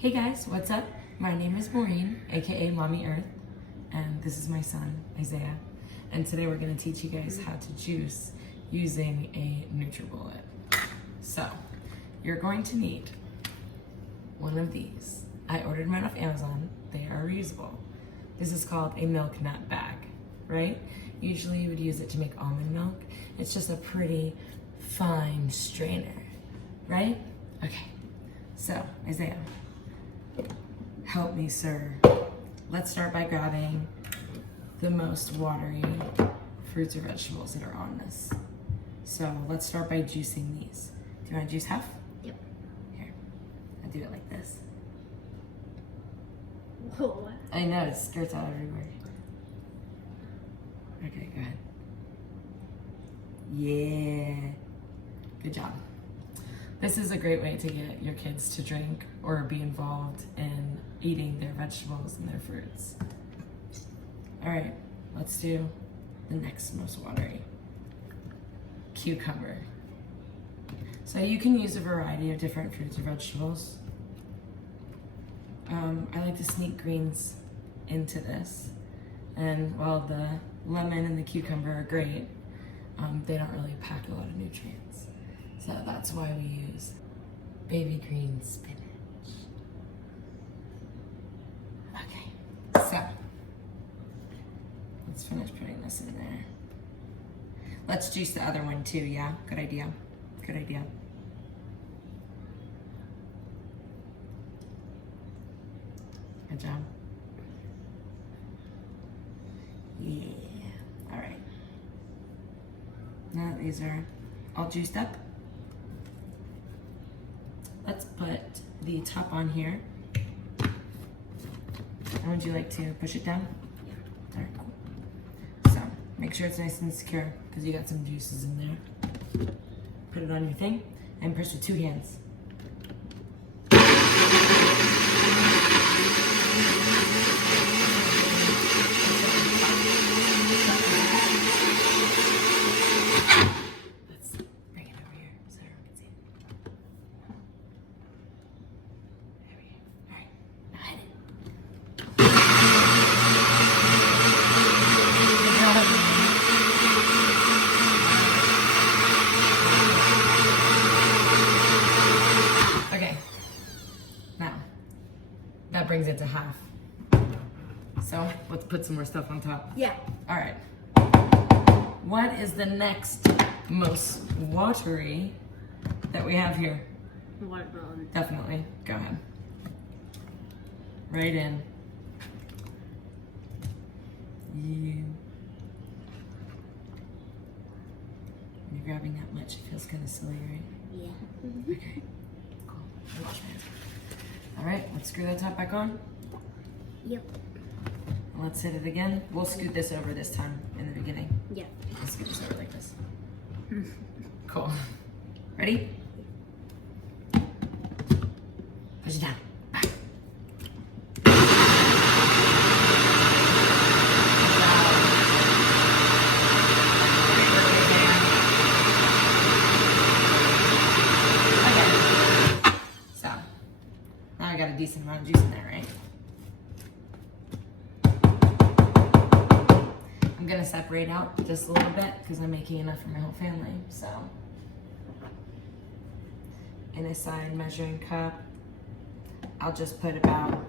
Hey guys, what's up? My name is Maureen, aka Mommy Earth, and this is my son, Isaiah. And today we're gonna teach you guys how to juice using a NutriBullet. So, you're going to need one of these. I ordered mine off Amazon. They are reusable. This is called a milk nut bag, right? Usually you would use it to make almond milk. It's just a pretty fine strainer, right? Okay, so Isaiah, help me, sir. Let's start by grabbing the most watery fruits or vegetables that are on this. So let's start by juicing these. Do you want to juice half? Yep. Here, I do it like this. Whoa. I know, it skirts out everywhere. Okay, go ahead. Yeah, good job. This is a great way to get your kids to drink or be involved in eating their vegetables and their fruits. All right, let's do the next most watery. Cucumber. So you can use a variety of different fruits or vegetables. I like to sneak greens into this. And while the lemon and the cucumber are great, they don't really pack a lot of nutrients. So that's why we use baby green spinach. Okay, so let's finish putting this in there. Let's juice the other one too, yeah? Good idea, good idea. Good job. Yeah, all right. Now that these are all juiced up, let's put the top on here. And would you like to push it down? Yeah. All right, cool. So make sure it's nice and secure because you got some juices in there. Put it on your thing and push with 2 hands. Let's bring it over here so everyone can see. There we go. All right, now hit it. Okay, now that brings it to half. So let's put some more stuff on top. Yeah. All right. What is the next most watery that we have here? Watermelon. Definitely. Go ahead. Right in. Yeah. When you're grabbing that much, it feels kind of silly, right? Yeah. Okay. Cool. Wash my hands. All right, let's screw that top back on. Yep. Let's hit it again. We'll scoot this over this time in the beginning. Yeah. Let's scoot this over like this. Cool. Ready? Push it down. Back. Okay. So, now I got a decent amount of juice in there, right? I'm gonna separate out just a little bit because I'm making enough for my whole family, so. In a side measuring cup, I'll just put about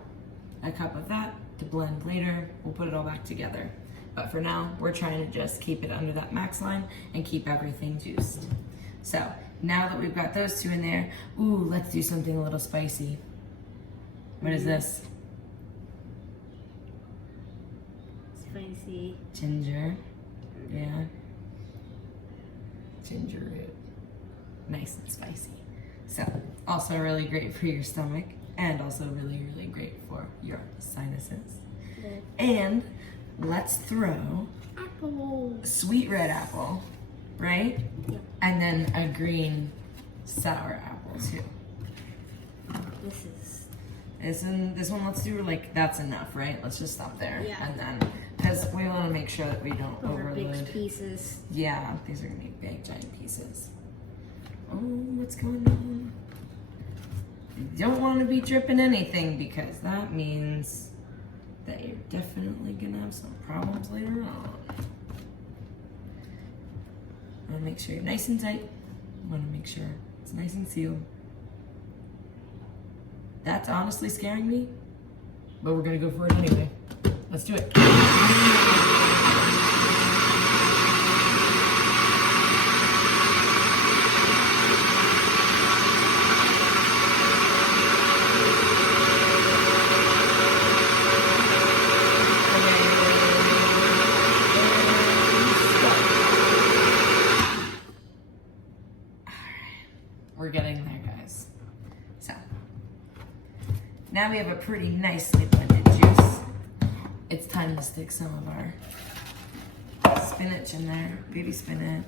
a cup of that to blend later. We'll put it all back together. But for now, we're trying to just keep it under that max line and keep everything juiced. So now that we've got those 2 in there, ooh, let's do something a little spicy. What is this? Spicy. Ginger, yeah. Ginger root, nice and spicy. So, also really great for your stomach and also really, really great for your sinuses. Good. And let's throw Apple. sweet red apple, right? Yep. And then a green sour apple too. This This one, let's do like, that's enough, right? Let's just stop there. Yeah. And then, because we want to make sure that we don't those are overload. big pieces. Yeah, these are gonna be big, giant pieces. Oh, what's going on? You don't want to be dripping anything because that means that you're definitely gonna have some problems later on. I want to make sure you're nice and tight. I want to make sure it's nice and sealed. That's honestly scaring me, but we're gonna go for it anyway. Let's do it. We're getting there, guys. So, now we have a pretty nicely blended juice. It's time to stick some of our spinach in there, baby spinach.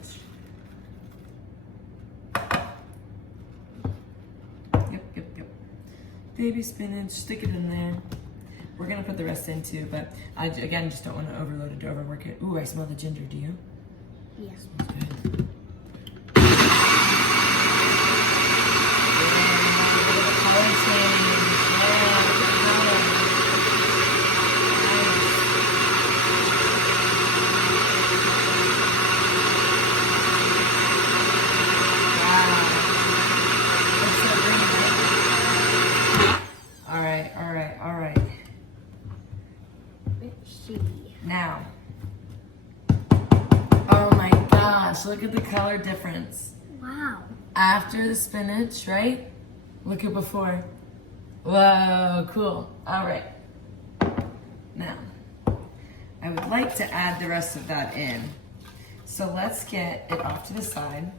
Yep. Baby spinach, stick it in there. We're gonna put the rest in too, but I, again, just don't wanna overload it or overwork it. Ooh, I smell the ginger, do you? Yeah. Smells good. All right. Let's see. Now, oh my gosh, look at the color difference. Wow. After the spinach, right? Look at before. Whoa, cool. All right. Now, I would like to add the rest of that in. So let's get it off to the side.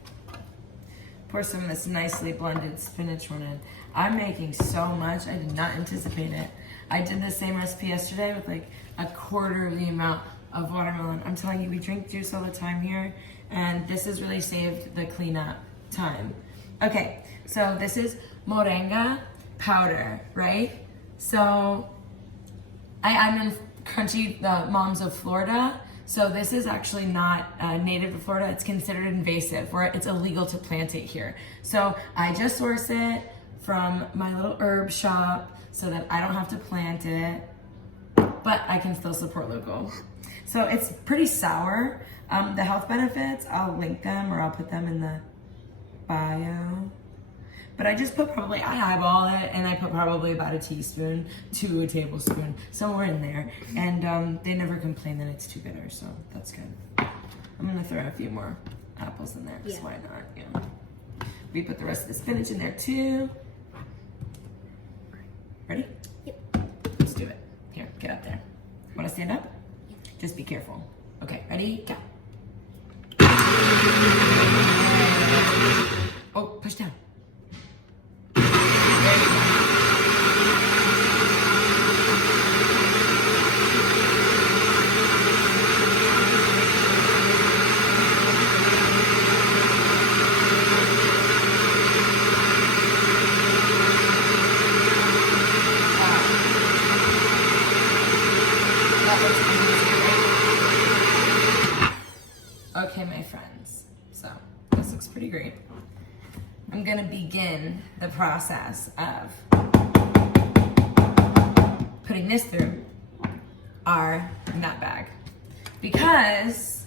Pour some of this nicely blended spinach one in. I'm making so much, I did not anticipate it. I did the same recipe yesterday with like a quarter of the amount of watermelon. I'm telling you, we drink juice all the time here, and this has really saved the cleanup time. Okay, so this is Moringa powder, right? So I'm in Crunchy Moms of Florida. So this is actually not native to Florida. It's considered invasive, where it's illegal to plant it here. So I just source it from my little herb shop so that I don't have to plant it, but I can still support local. So it's pretty sour. The health benefits, I'll link them or I'll put them in the bio. But I just put I eyeball it, and I put probably about a teaspoon to a tablespoon, somewhere in there. And they never complain that it's too bitter, so that's good. I'm gonna throw a few more apples in there, because why not? Yeah. We put the rest of the spinach in there too. Ready? Yep. Let's do it. Here, get up there. Wanna stand up? Yep. Just be careful. Okay, ready? Go. Oh, push down. Okay, my friends, so this looks pretty great. I'm gonna begin the process of putting this through our nut bag, because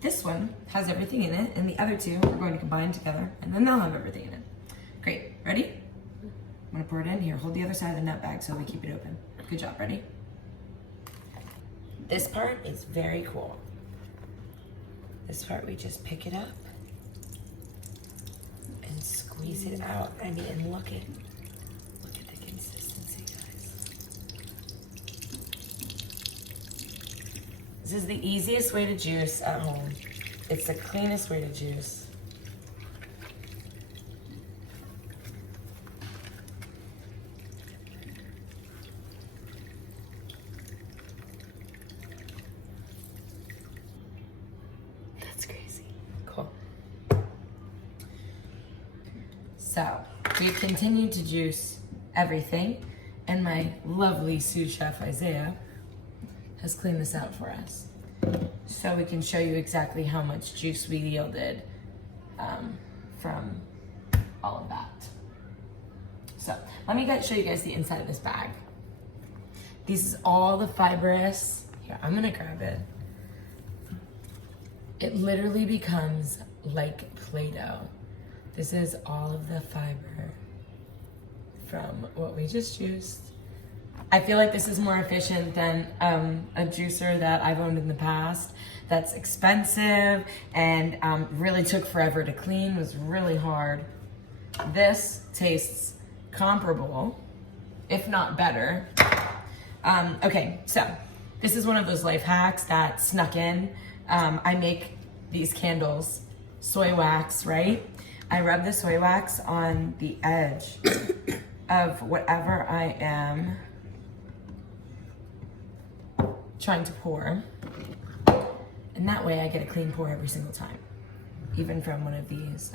this one has everything in it and the other two are going to combine together and then they'll have everything in it. Great, ready? I'm gonna pour it in here. Hold the other side of the nut bag so we keep it open. Good job, ready? This part is very cool. This part, we just pick it up and squeeze it out. I mean, look at the consistency, guys. This is the easiest way to juice at home. It's the cleanest way to juice. Cool. So we continue to juice everything, and my lovely sous chef Isaiah has cleaned this out for us, so we can show you exactly how much juice we yielded from all of that. So let me show you guys the inside of this bag. This is all the fibrous. Here, I'm gonna grab it. It literally becomes like Play-Doh. This is all of the fiber from what we just juiced. I feel like this is more efficient than a juicer that I've owned in the past. That's expensive and really took forever to clean, was really hard. This tastes comparable, if not better. Okay, so this is one of those life hacks that snuck in. I make these candles, soy wax, right? I rub the soy wax on the edge of whatever I am trying to pour. And that way I get a clean pour every single time, even from one of these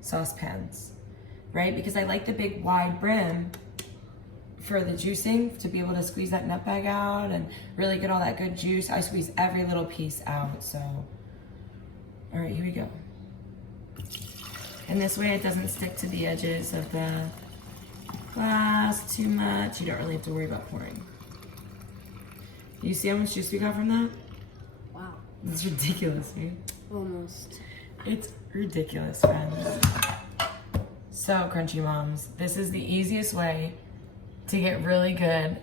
saucepans, right? Because I like the big wide brim for the juicing, to be able to squeeze that nut bag out and really get all that good juice. I squeeze every little piece out, so. All right, here we go. And this way it doesn't stick to the edges of the glass too much. You don't really have to worry about pouring. You see how much juice we got from that? Wow. It's ridiculous, dude. Almost. It's ridiculous, friends. So, Crunchy Moms, this is the easiest way to get really good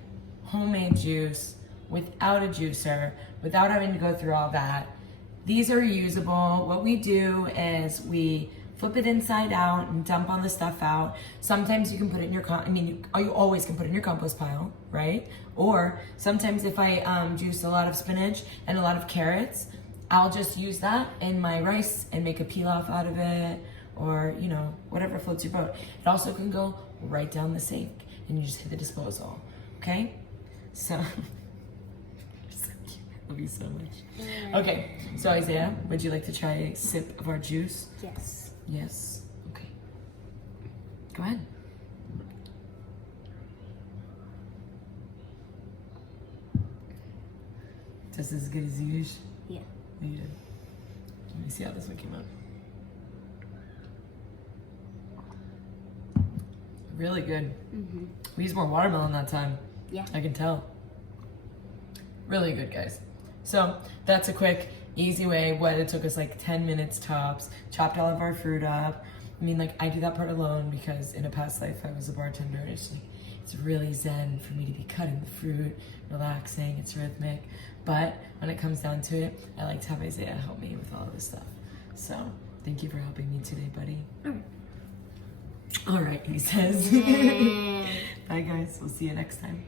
homemade juice without a juicer, without having to go through all that. These are reusable. What we do is we flip it inside out and dump all the stuff out. Sometimes you can put it in your, you always can put it in your compost pile, right? Or sometimes if I juice a lot of spinach and a lot of carrots, I'll just use that in my rice and make a pilaf out of it, or you know, whatever floats your boat. It also can go right down the sink and you just hit the disposal, okay? So, love you so much. Okay, so Isaiah, would you like to try a sip of our juice? Yes. Yes, okay. Go ahead. Just as good as you. Yeah. You did. Let me see how this one came out. Really good. Mm-hmm. We used more watermelon that time. Yeah. I can tell. Really good, guys. So that's a quick, easy way. It took us like 10 minutes tops. Chopped all of our fruit up. I mean, like, I do that part alone because in a past life I was a bartender. It's really zen for me to be cutting the fruit, relaxing. It's rhythmic. But when it comes down to it, I like to have Isaiah help me with all of this stuff. So thank you for helping me today, buddy. All right, he says. Bye, guys. We'll see you next time.